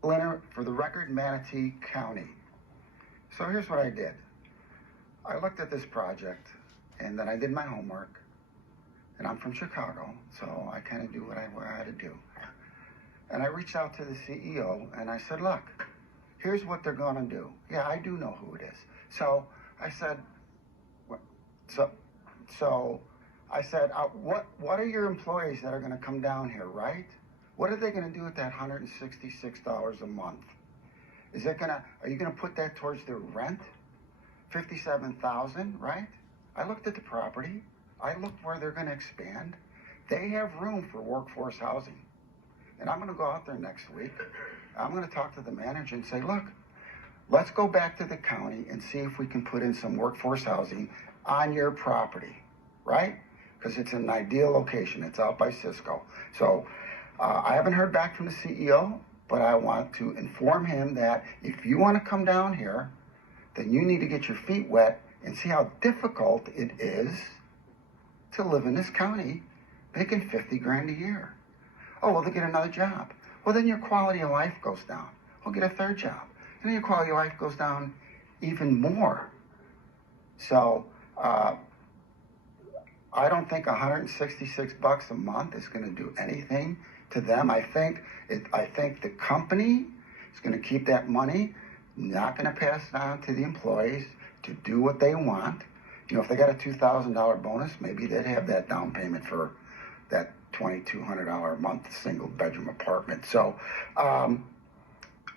for the record, Manatee County. So here's what I did. I looked at this project, and then I did my homework. And I'm from Chicago, so I kind of do what I had to do. And I reached out to the CEO, and I said, look, here's what they're going to do. Yeah, I do know who it is. So I said, what are your employees that are going to come down here, right? What are they going to do with that $166 a month? Are you going to put that towards their rent? $57,000, right? I looked at the property. I looked where they're going to expand. They have room for workforce housing. And I'm going to go out there next week. I'm going to talk to the manager and say, look, let's go back to the county and see if we can put in some workforce housing on your property, right? Because it's an ideal location. It's out by Cisco. So I haven't heard back from the CEO, but I want to inform him that if you want to come down here, then you need to get your feet wet and see how difficult it is to live in this county making 50 grand a year. Oh, well, they get another job. Well, then your quality of life goes down. We'll get a third job. And then your quality of life goes down even more. So I don't think $166 a month is going to do anything to them. I think the company is going to keep that money, not going to pass it on to the employees to do what they want. You know, if they got a $2,000 bonus, maybe they'd have that down payment for that $2,200 a month single bedroom apartment. So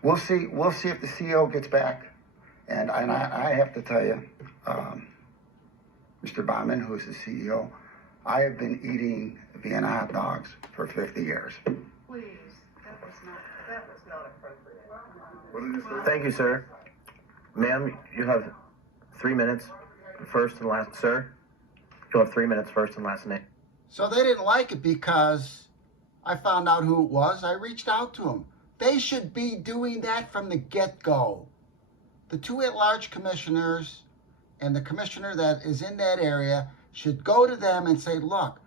we'll see. We'll see if the CEO gets back. And I have to tell you, Mr. Baumann, who is the CEO, I have been eating Vienna hot dogs for 50 years. Please, that was not appropriate. What did you say? Thank you, sir. Ma'am, you have 3 minutes, first and last. Sir, you'll have 3 minutes, first and last name. So they didn't like it because I found out who it was. I reached out to them. They should be doing that from the get-go. The two at-large commissioners and the commissioner that is in that area should go to them and say, look,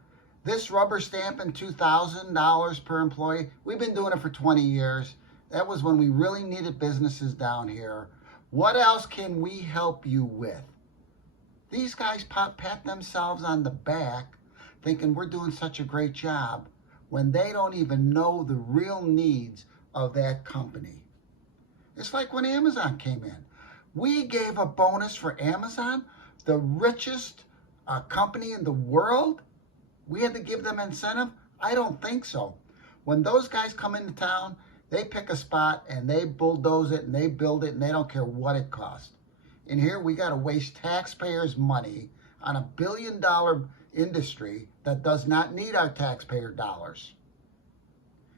this rubber stamping $2,000 per employee, we've been doing it for 20 years. That was when we really needed businesses down here. What else can we help you with? These guys pat themselves on the back thinking we're doing such a great job when they don't even know the real needs of that company. It's like when Amazon came in. We gave a bonus for Amazon, the richest company in the world. We had to give them incentive? I don't think so. When those guys come into town, they pick a spot and they bulldoze it and they build it and they don't care what it costs. And here we got to waste taxpayers' money on a billion-dollar industry that does not need our taxpayer dollars.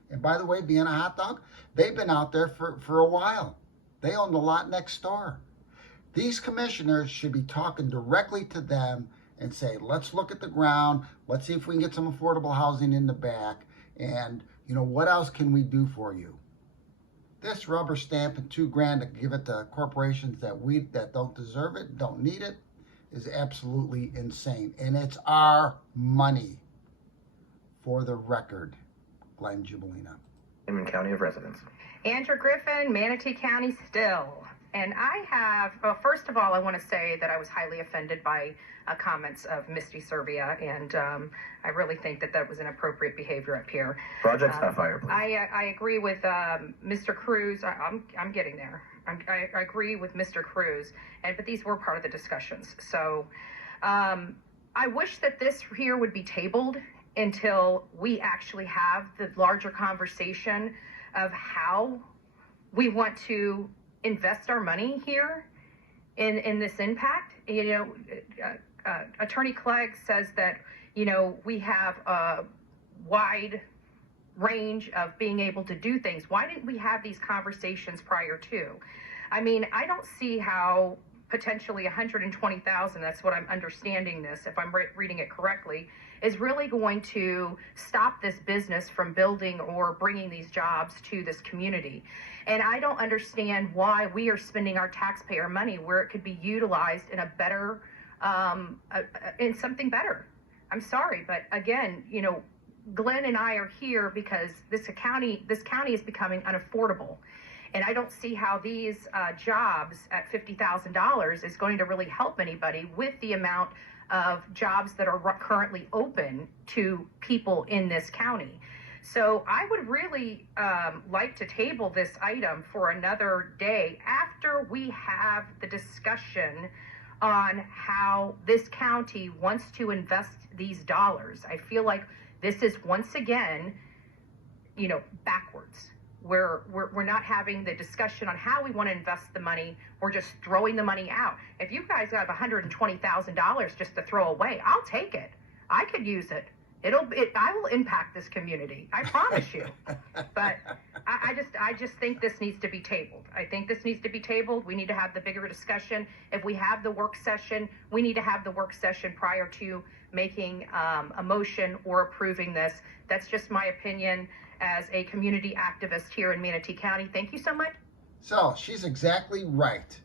And by the way, being a hot dog, they've been out there for a while. They own the lot next door. These commissioners should be talking directly to them and say, let's look at the ground. Let's see if we can get some affordable housing in the back. And, you know, what else can we do for you? This rubber stamp and $2 grand to give it to corporations that don't deserve it, don't need it, is absolutely insane. And it's our money. For the record, Glenn Gibolina. Name and county of residence. Andrew Griffin, Manatee County still. And I have, well, first of all, I want to say that I was highly offended by comments of Misty Serbia, and I really think that that was inappropriate behavior up here. Project Sapphire, please. I agree with Mr. Cruz. I'm getting there. I agree with Mr. Cruz, but these were part of the discussions. So I wish that this here would be tabled until we actually have the larger conversation of how we want to invest our money here in this impact. You know, Attorney Clegg says that, you know, we have a wide range of being able to do things. Why didn't we have these conversations prior to? I mean, I don't see how potentially 120,000, that's what I'm understanding this, if I'm reading it correctly, is really going to stop this business from building or bringing these jobs to this community. And I don't understand why we are spending our taxpayer money where it could be utilized in a better, in something better. I'm sorry, but again, you know, Glenn and I are here because this county is becoming unaffordable. And I don't see how these jobs at $50,000 is going to really help anybody with the amount of jobs that are currently open to people in this county. So I would really like to table this item for another day after we have the discussion on how this county wants to invest these dollars. I feel like this is once again, backwards. We're not having the discussion on how we want to invest the money. We're just throwing the money out. If you guys have $120,000 just to throw away, I'll take it. I could use it. I will impact this community. I promise you. But I just think this needs to be tabled. I think this needs to be tabled. We need to have the bigger discussion. If we have the work session, we need to have the work session prior to making a motion or approving this. That's just my opinion as a community activist here in Manatee County. Thank you so much. So she's exactly right.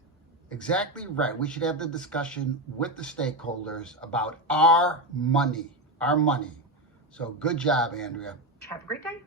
Exactly right. We should have the discussion with the stakeholders about our money. Our money. So good job, Andrea. Have a great day.